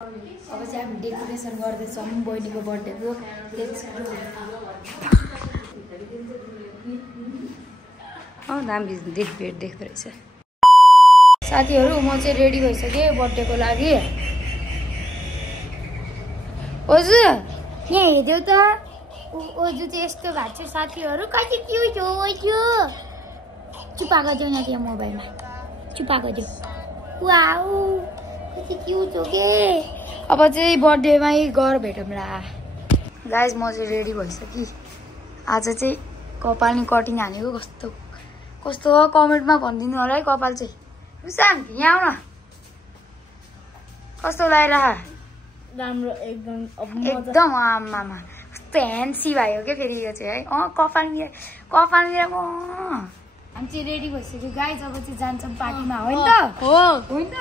अब चाहिँ हामी डेकोरेसन गर्दैछौँ बहिनीको बर्थडेको। दामी देख्दो रहेछ। साथीहरू म चाहिँ रेडी भइसकेँ बर्थडेको लागि। ओजु यहाँ हेर्देऊ त, ओजु चाहिँ यस्तो भएको छ साथीहरू। कति क्युट हो ओजु। चुपाएको देऊ न त्यहाँ मोबाइलमा, चुपाएको देऊ। वाउ कति क्युट हो के। अब चाहिँ बर्थडेमै घर भेटौँला। गाइज म चाहिँ रेडी भइसकेँ। आज चाहिँ कपाल नि कटिङ हानेको। कस्तो कस्तो कमेन्टमा भनिदिनु होला है कपाल चाहिँ। रुसान यहाँ आउन, कस्तो लगाइरह। राम्रो एकदम एकदम आमामा कस्तो ह्यान्सी भयो क्या फेरि यो चाहिँ है। कपाल मिरा हामी चाहिँ रेडी भइसक्यो गाइज। अब चाहिँ जान्छौँ पार्टीमा, हो नि त? हो नि त।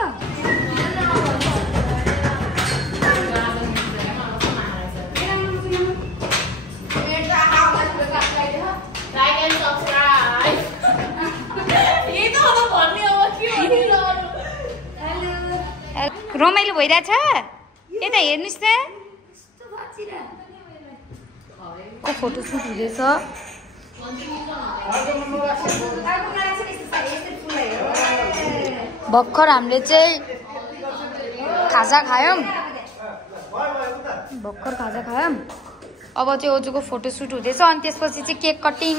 रमाइलो भइरहेछ। यता हेर्नुहोस् त, को फोटो सुट हुँदैछ। भर्खर हामीले चाहिँ खाजा खायौँ। अब चाहिँ ओजुको फोटो सुट हुँदैछ अनि त्यसपछि चाहिँ cake cutting.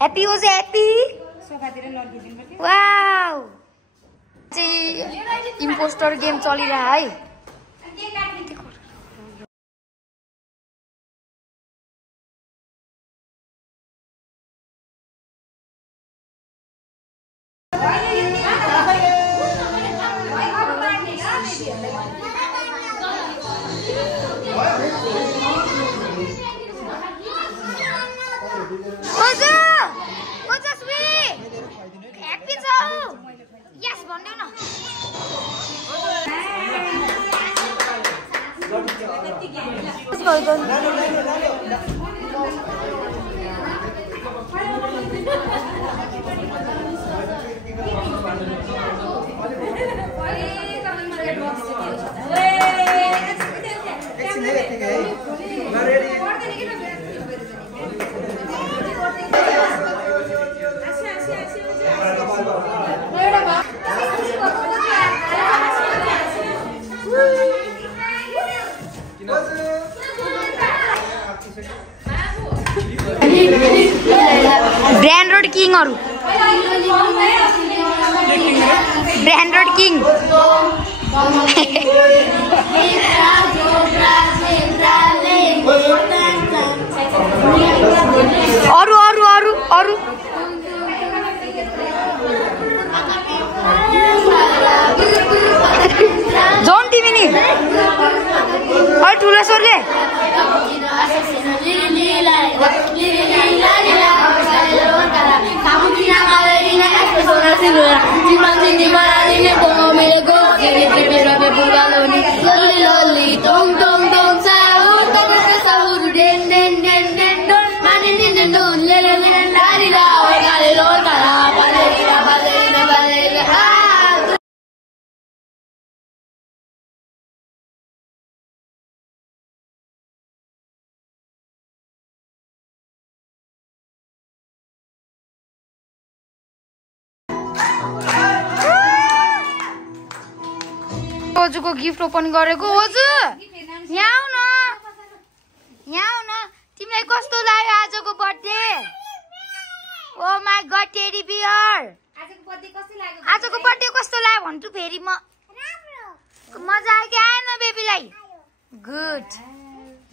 Happy Oju happy. Wow चाहिँ इम्पोस्टर गेम चलिरह है। ब्रान्डेड किङहरु, ब्रान्डेड किङ। अरु अरु अरु अरु जोन टिभी नि अरे ठुलो स्वरले। ओजुको गिफ्ट ओपन गरेको। ओजु यहाँ आउ न, यहाँ आउ न। तिमीलाई कस्तो लाग्यो आजको birthday? Oh my god teddy bear. आजको बर्थडे कस्तो लाग्यो भन्छु फेरि। मजा आयो कि आएन बेबीलाई? गुड।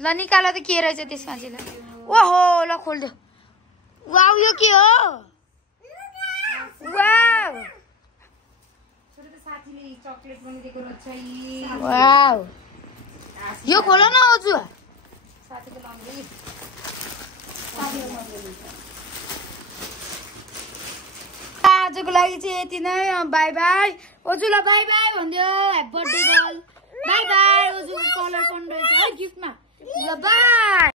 ल निकाल त के रहेछ त्यसमा चाहिँ। ल ओहो ल खोल्दियो। वाउ यो के हो? वाउ वाउ यो खोल न ओजु। आजको लागि चाहिँ यति नै। बाई बाई ओजु। ल बाई बाई भनिदियो। Happy birthday girl. Bye bye ओजु। कलर पनि रहेछ है गिफ्टमा। ल बाई।